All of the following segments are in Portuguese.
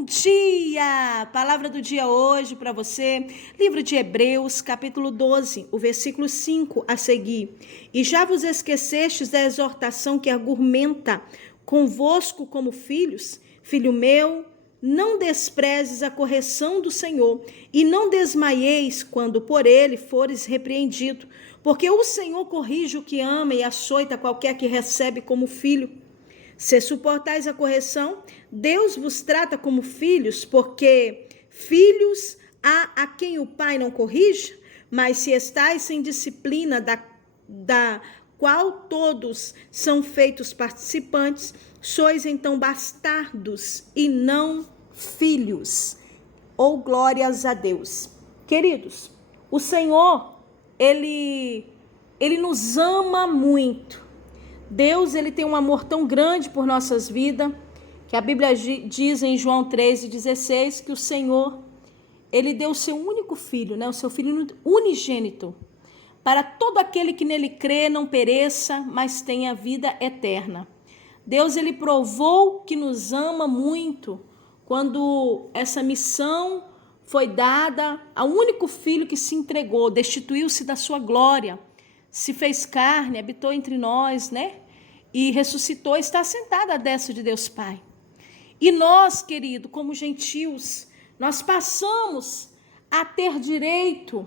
Bom dia! Palavra do dia hoje para você, livro de Hebreus, capítulo 12, o versículo 5 a seguir. E já vos esquecestes da exortação que argumenta convosco como filhos? Filho meu, não desprezes a correção do Senhor, e não desmaieis quando por ele fores repreendido, porque o Senhor corrige o que ama e açoita qualquer que recebe como filho. Se suportais a correção, Deus vos trata como filhos, porque filhos há a quem o pai não corrige, mas se estáis sem disciplina da qual todos são feitos participantes, sois então bastardos e não filhos. Ou glórias a Deus. Queridos, o Senhor, Ele nos ama muito. Deus, ele tem um amor tão grande por nossas vidas, que a Bíblia diz em João 13,16, que o Senhor, ele deu o seu único filho, o seu filho unigênito, para todo aquele que nele crê não pereça, mas tenha vida eterna. Deus, ele provou que nos ama muito, quando essa missão foi dada ao único filho que se entregou, destituiu-se da sua glória, se fez carne, habitou entre nós, e ressuscitou, está sentado à destra de Deus Pai. E nós, querido, como gentios, nós passamos a ter direito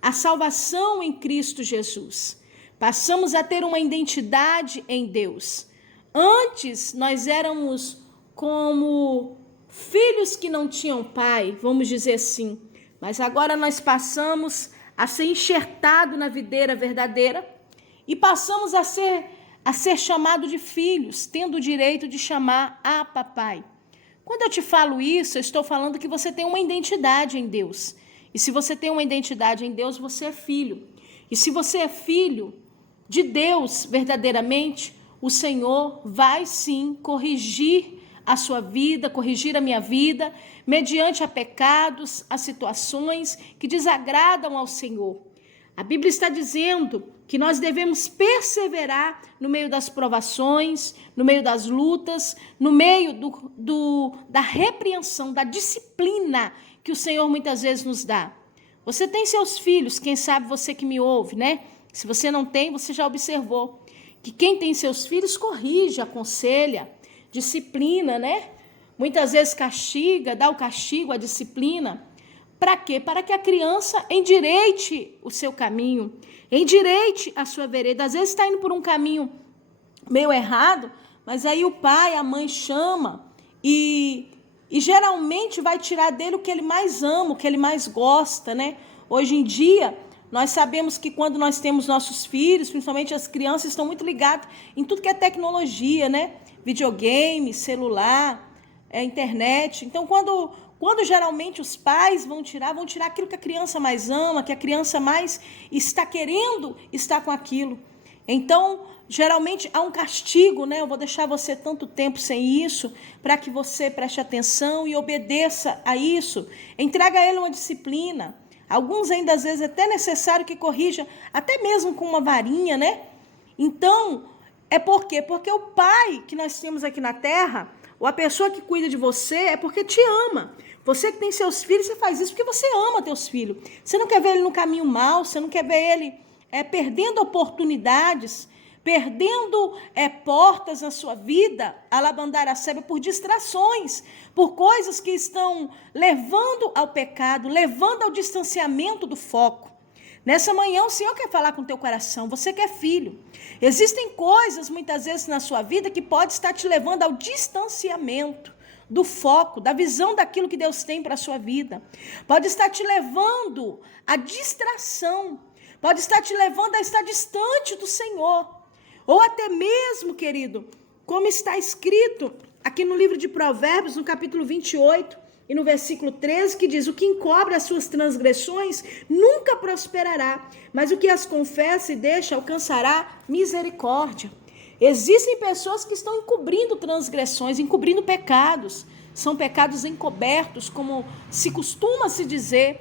à salvação em Cristo Jesus. Passamos a ter uma identidade em Deus. Antes, nós éramos como filhos que não tinham pai, vamos dizer assim. Mas agora nós passamos a ser enxertado na videira verdadeira e passamos a ser chamado de filhos, tendo o direito de chamar a papai. Quando eu te falo isso, eu estou falando que você tem uma identidade em Deus. E se você tem uma identidade em Deus, você é filho. E se você é filho de Deus verdadeiramente, o Senhor vai sim corrigir a sua vida, corrigir a minha vida, mediante a pecados, a situações que desagradam ao Senhor. A Bíblia está dizendo que nós devemos perseverar no meio das provações, no meio das lutas, no meio da repreensão, da disciplina que o Senhor muitas vezes nos dá. Você tem seus filhos, quem sabe você que me ouve, Se você não tem, você já observou que quem tem seus filhos corrige, aconselha, disciplina, Muitas vezes castiga, dá o castigo, a disciplina. Para quê? Para que a criança endireite o seu caminho, endireite a sua vereda. Às vezes está indo por um caminho meio errado, mas aí o pai, a mãe chama e geralmente vai tirar dele o que ele mais ama, o que ele mais gosta, Hoje em dia, nós sabemos que quando nós temos nossos filhos, principalmente as crianças, estão muito ligadas em tudo que é tecnologia, Videogame, celular, internet. Então, quando geralmente os pais vão tirar aquilo que a criança mais ama, que a criança mais está querendo estar com aquilo. Então, geralmente há um castigo, Eu vou deixar você tanto tempo sem isso, para que você preste atenção e obedeça a isso. Entrega a ele uma disciplina. Alguns ainda, às vezes, é até necessário que corrija, até mesmo com uma varinha, Então, é por quê? Porque o pai que nós temos aqui na terra, ou a pessoa que cuida de você, é porque te ama. Você que tem seus filhos, você faz isso porque você ama teus filhos. Você não quer ver ele no caminho mau, você não quer ver ele perdendo oportunidades, perdendo portas na sua vida, alabandaraceba, por distrações, por coisas que estão levando ao pecado, levando ao distanciamento do foco. Nessa manhã o Senhor quer falar com o teu coração, você que é filho. Existem coisas muitas vezes na sua vida que pode estar te levando ao distanciamento do foco, da visão daquilo que Deus tem para a sua vida. Pode estar te levando à distração, pode estar te levando a estar distante do Senhor. Ou até mesmo, querido, como está escrito aqui no livro de Provérbios, no capítulo 28, e no versículo 13, que diz: o que encobre as suas transgressões nunca prosperará, mas o que as confessa e deixa alcançará misericórdia. Existem pessoas que estão encobrindo transgressões, encobrindo pecados. São pecados encobertos, como se costuma se dizer.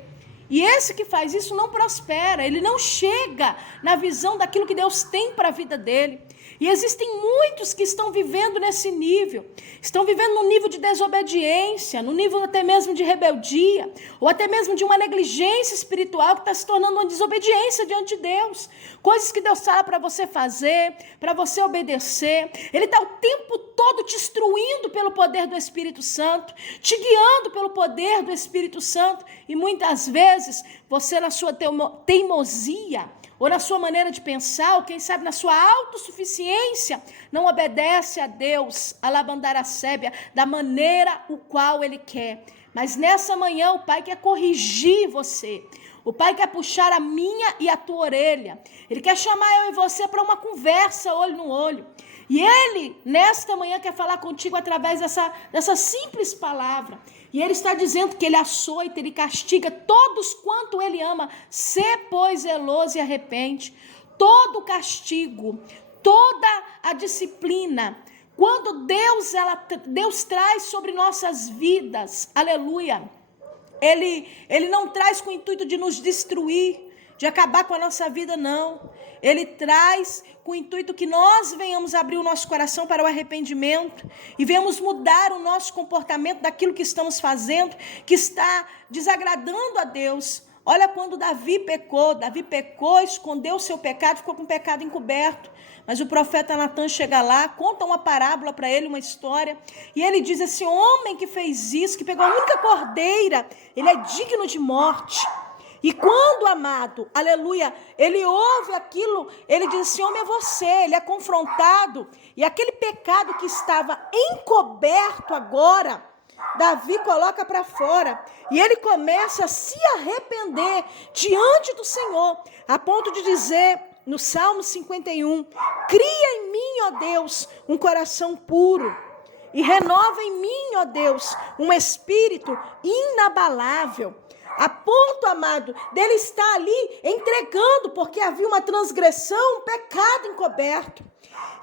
E esse que faz isso não prospera, ele não chega na visão daquilo que Deus tem para a vida dele. E existem muitos que estão vivendo nesse nível. Estão vivendo num nível de desobediência, no nível até mesmo de rebeldia, ou até mesmo de uma negligência espiritual que está se tornando uma desobediência diante de Deus. Coisas que Deus fala para você fazer, para você obedecer. Ele está o tempo todo te instruindo pelo poder do Espírito Santo, te guiando pelo poder do Espírito Santo. E muitas vezes, você na sua teimosia, ou na sua maneira de pensar, ou quem sabe na sua autossuficiência, não obedece a Deus, a labandaracébia, da maneira o qual Ele quer. Mas nessa manhã o Pai quer corrigir você. O Pai quer puxar a minha e a tua orelha. Ele quer chamar eu e você para uma conversa olho no olho. E Ele, nesta manhã, quer falar contigo através dessa simples palavra. E Ele está dizendo que Ele açoita, Ele castiga todos quanto Ele ama. Sê, pois, zeloso e arrepende. Todo castigo, toda a disciplina, quando Deus traz sobre nossas vidas, aleluia, Ele não traz com o intuito de nos destruir, de acabar com a nossa vida, não. Ele traz com o intuito que nós venhamos abrir o nosso coração para o arrependimento e venhamos mudar o nosso comportamento daquilo que estamos fazendo, que está desagradando a Deus. Olha quando Davi pecou, escondeu o seu pecado, ficou com o pecado encoberto. Mas o profeta Natan chega lá, conta uma parábola para ele, uma história, e ele diz: esse homem que fez isso, que pegou a única cordeira, ele é digno de morte. E quando, amado, aleluia, ele ouve aquilo, ele diz: esse homem é você, ele é confrontado, e aquele pecado que estava encoberto agora, Davi coloca para fora, e ele começa a se arrepender diante do Senhor, a ponto de dizer, no Salmo 51, cria em mim, ó Deus, um coração puro, e renova em mim, ó Deus, um espírito inabalável. A ponto, amado, dele estar ali entregando, porque havia uma transgressão, um pecado encoberto.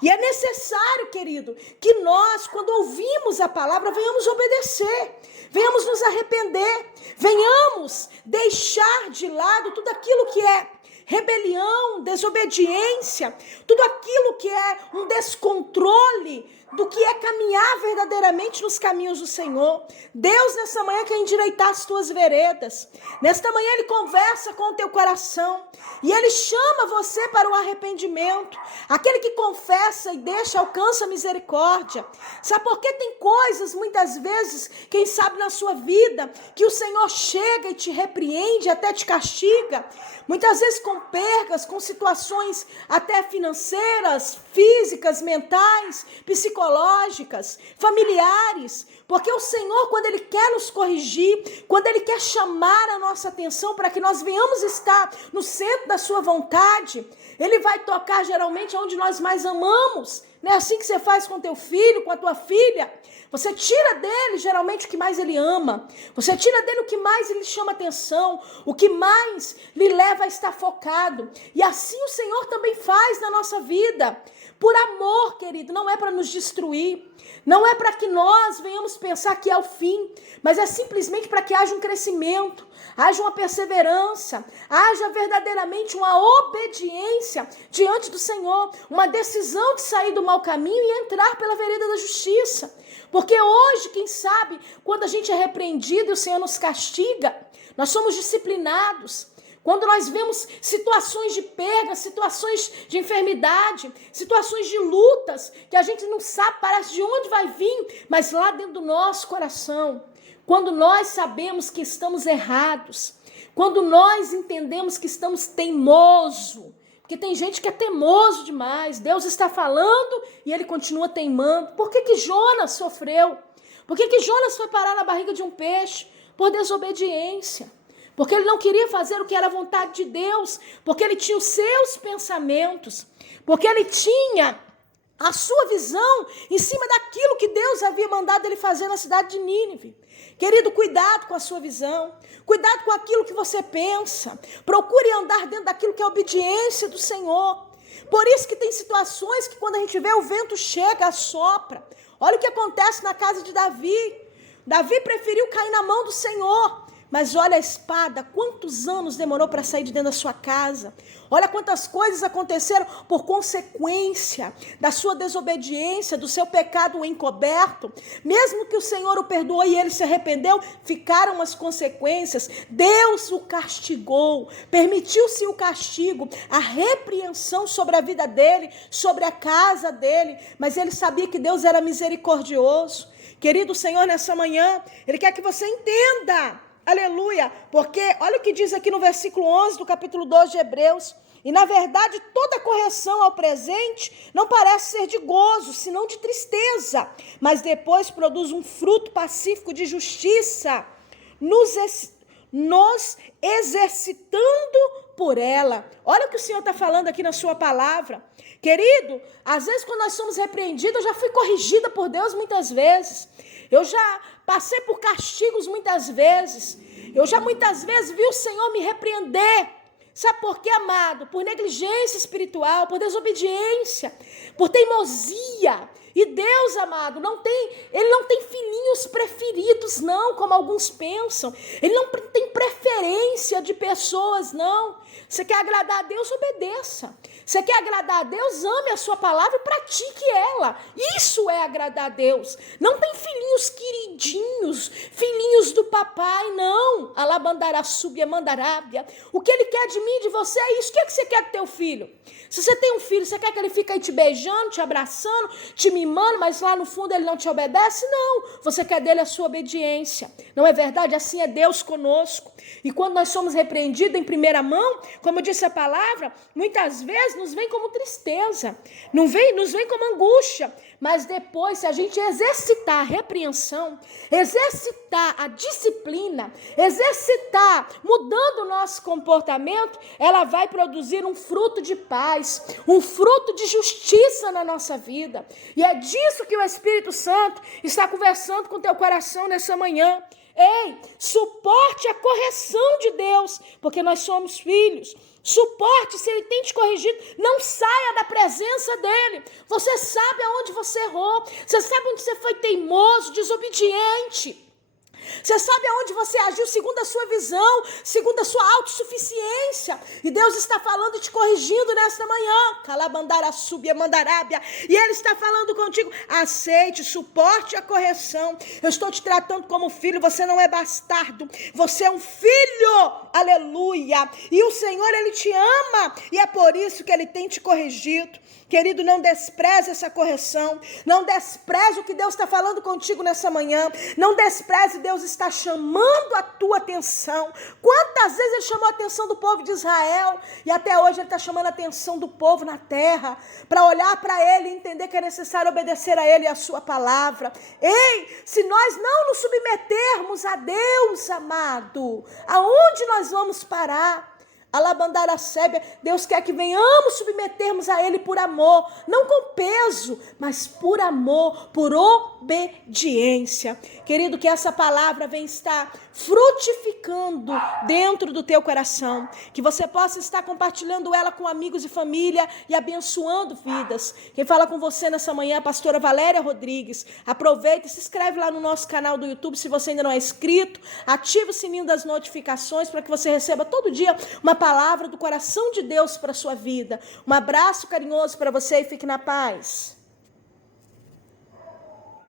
E é necessário, querido, que nós, quando ouvimos a palavra, venhamos obedecer, venhamos nos arrepender, venhamos deixar de lado tudo aquilo que é rebelião, desobediência, tudo aquilo que é um descontrole do que é caminhar verdadeiramente nos caminhos do Senhor. Deus, nessa manhã, quer endireitar as tuas veredas. Nesta manhã, Ele conversa com o teu coração e Ele chama você para o arrependimento. Aquele que confessa e deixa, alcança a misericórdia. Sabe por que tem coisas, muitas vezes, quem sabe na sua vida, que o Senhor chega e te repreende, até te castiga, muitas vezes com percas, com situações até financeiras, físicas, mentais, psicológicas, familiares, porque o Senhor, quando Ele quer nos corrigir, quando Ele quer chamar a nossa atenção para que nós venhamos estar no centro da sua vontade, Ele vai tocar geralmente onde nós mais amamos. Não é assim que você faz com teu filho, com a tua filha? Você tira dele geralmente o que mais ele ama. Você tira dele o que mais ele chama atenção, o que mais lhe leva a estar focado. E assim o Senhor também faz na nossa vida. Por amor, querido, não é para nos destruir. Não é para que nós venhamos pensar que é o fim, mas é simplesmente para que haja um crescimento, haja uma perseverança, haja verdadeiramente uma obediência diante do Senhor, uma decisão de sair do mau caminho e entrar pela vereda da justiça. Porque hoje, quem sabe, quando a gente é repreendido e o Senhor nos castiga, nós somos disciplinados. Quando nós vemos situações de perda, situações de enfermidade, situações de lutas, que a gente não sabe, parece de onde vai vir, mas lá dentro do nosso coração, quando nós sabemos que estamos errados, quando nós entendemos que estamos teimosos, porque tem gente que é teimoso demais, Deus está falando e ele continua teimando. Por que Jonas sofreu? Por que Jonas foi parar na barriga de um peixe? Por desobediência. Porque ele não queria fazer o que era a vontade de Deus, porque ele tinha os seus pensamentos, porque ele tinha a sua visão em cima daquilo que Deus havia mandado ele fazer na cidade de Nínive. Querido, cuidado com a sua visão, cuidado com aquilo que você pensa, procure andar dentro daquilo que é a obediência do Senhor. Por isso que tem situações que quando a gente vê o vento chega, assopra. Olha o que acontece na casa de Davi. Davi preferiu cair na mão do Senhor, Mas olha a espada, quantos anos demorou para sair de dentro da sua casa. Olha quantas coisas aconteceram por consequência da sua desobediência, do seu pecado encoberto. Mesmo que o Senhor o perdoou e ele se arrependeu, ficaram as consequências. Deus o castigou, permitiu-se o castigo, a repreensão sobre a vida dele, sobre a casa dele. Mas ele sabia que Deus era misericordioso. Querido Senhor, nessa manhã, ele quer que você entenda. Aleluia, porque olha o que diz aqui no versículo 11 do capítulo 12 de Hebreus. E na verdade toda correção ao presente não parece ser de gozo, senão de tristeza, mas depois produz um fruto pacífico de justiça, nos exercitando por ela. Olha o que o Senhor está falando aqui na sua palavra. Querido, às vezes quando nós somos repreendidos, eu já fui corrigida por Deus muitas vezes. Eu já passei por castigos muitas vezes. Eu já muitas vezes vi o Senhor me repreender. Sabe por quê, amado? Por negligência espiritual, por desobediência, por teimosia. E Deus, amado, ele não tem filhinhos preferidos, não, como alguns pensam. Ele não tem preferência de pessoas, não. Você quer agradar a Deus, obedeça. Você quer agradar a Deus, ame a sua palavra e pratique ela. Isso é agradar a Deus. Não tem filhinhos queridinhos, filhinhos do papai, não. Alabandará, subia, mandarábia. O que ele quer de mim e de você é isso. O que é que você quer do teu filho? Se você tem um filho, você quer que ele fique aí te beijando, te abraçando, te mimando, mas lá no fundo ele não te obedece? Não. Você quer dele a sua obediência. Não é verdade? Assim é Deus conosco. E quando nós somos repreendidos em primeira mão, como disse a palavra, muitas vezes nos vem como tristeza, nos vem como angústia, mas depois, se a gente exercitar a repreensão, exercitar a disciplina, exercitar, mudando o nosso comportamento, ela vai produzir um fruto de paz, um fruto de justiça na nossa vida. E é disso que o Espírito Santo está conversando com o teu coração nessa manhã. Ei, suporte a correção de Deus, porque nós somos filhos. Suporte, se ele tem te corrigido, não saia da presença dele. Você sabe aonde você errou, você sabe onde você foi teimoso, desobediente. Você sabe aonde você agiu segundo a sua visão, segundo a sua autossuficiência. E Deus está falando e te corrigindo nesta manhã. Calabandara, subia, mandarábia. E Ele está falando contigo. Aceite, suporte a correção. Eu estou te tratando como filho. Você não é bastardo. Você é um filho. Aleluia. E o Senhor, Ele te ama. E é por isso que Ele tem te corrigido. Querido, não despreze essa correção. Não despreze o que Deus está falando contigo nessa manhã. Não despreze, Deus está chamando a tua atenção. Quantas vezes Ele chamou a atenção do povo de Israel? E até hoje Ele está chamando a atenção do povo na terra. Para olhar para Ele e entender que é necessário obedecer a Ele e a sua palavra. Ei, se nós não nos submetermos a Deus, amado, aonde nós vamos parar? Alabandar a sébia, Deus quer que venhamos submetermos a Ele por amor, não com peso, mas por amor, por obediência. Querido, que essa palavra venha estar frutificando dentro do teu coração, que você possa estar compartilhando ela com amigos e família e abençoando vidas. Quem fala com você nessa manhã é a pastora Valéria Rodrigues. Aproveita e se inscreve lá no nosso canal do YouTube, se você ainda não é inscrito, ativa o sininho das notificações para que você receba todo dia uma palavra do coração de Deus para a sua vida. Um abraço carinhoso para você e fique na paz.